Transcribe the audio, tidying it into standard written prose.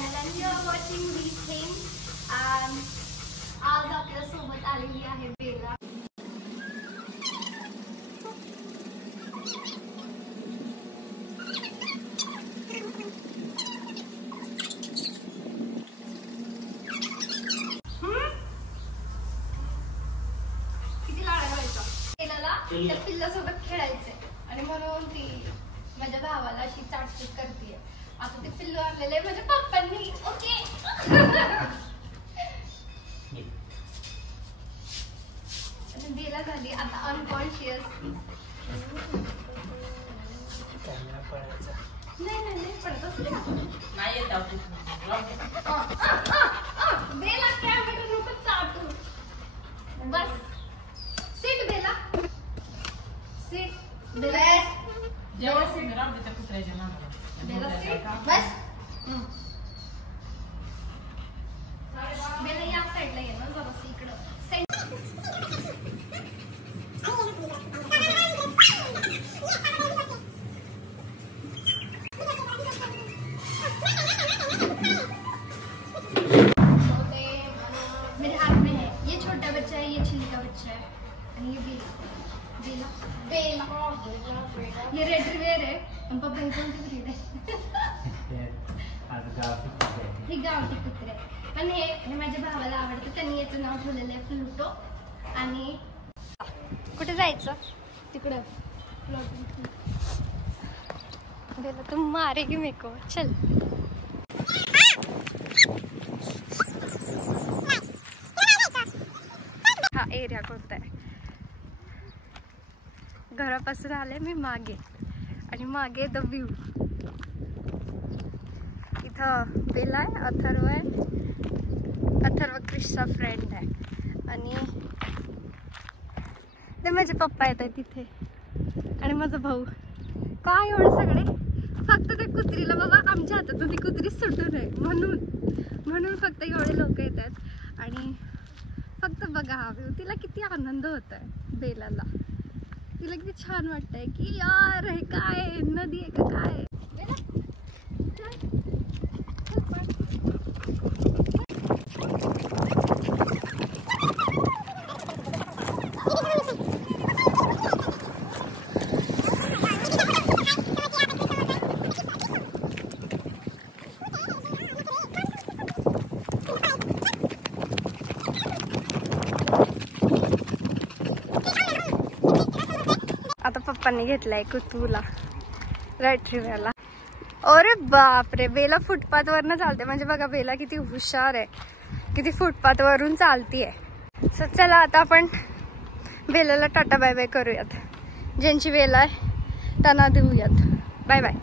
channel and you are watching these things. And आज आपल्या सोबत आलेली आहे बेला. किती लाड करायचा बेलाला त्या पिल्लासोबत खेळायचंय आणि म्हणून ती माझ्या भावाला अशी चाटचूट करते. आता ते पिल्लू आणलेले माझ्या पप्पांनी. ओके बेला झाली आता अनकॉन्शियस. नाही पडत असते बेला कॅमेरा नको चाटू. बस सीट बेला सीट बेला जेव्हा सीट राहू दे त्या कुत्र्याच्या नावाला बेला सीट बस. बेला या साईडला ये ना जरा इकडं. मेरे हाथ में है ये छोटा बच्चा है, ये छिली का बच्चा है और ये बेला बेला ये रेड रिवेयर है. पप्पा ही कोणती ब्रीड आहे? ही गावठी कुत्रे. पण हे माझ्या भावाला आवडतं. त्यांनी याचं नाव ठेवलेलं आहे फ्लुटो. आणि कुठे जायचं तिकडं बेला तुम मारेगी मेरे को. चल हा एरिया कोणता आहे? घरापासून आले मी मागे आणि मागे द व्ह्यू. इथं बेला आहे, अथर्व आहे. अथर्व क्रिशचा फ्रेंड आहे आणि ते माझे पप्पा येत आहेत तिथे आणि माझा भाऊ. काय एवढे सगळे फक्त ते कुत्रीला बाबा आमच्या हातातून ती कुत्री सुटू नये म्हणून फक्त एवढे लोक येतात. आणि फक्त बघा हा व्ह्यू. तिला किती आनंद होत आहे बेलाला. तिला किती छान वाटतंय की यार हे काय नदी आहे का काय. आता पप्पांनी घेतलाय कुतूला रेट्रिव्हरला. अरे बापरे बेला फुटपाथ वरनं चालते. म्हणजे बघा बेला किती हुशार आहे, किती फुटपाथ वरून चालतीये. सो चला आता आपण बेलाला टाटा बाय बाय करूयात. ज्यांची बेला आहे त्यांना देऊयात बाय बाय.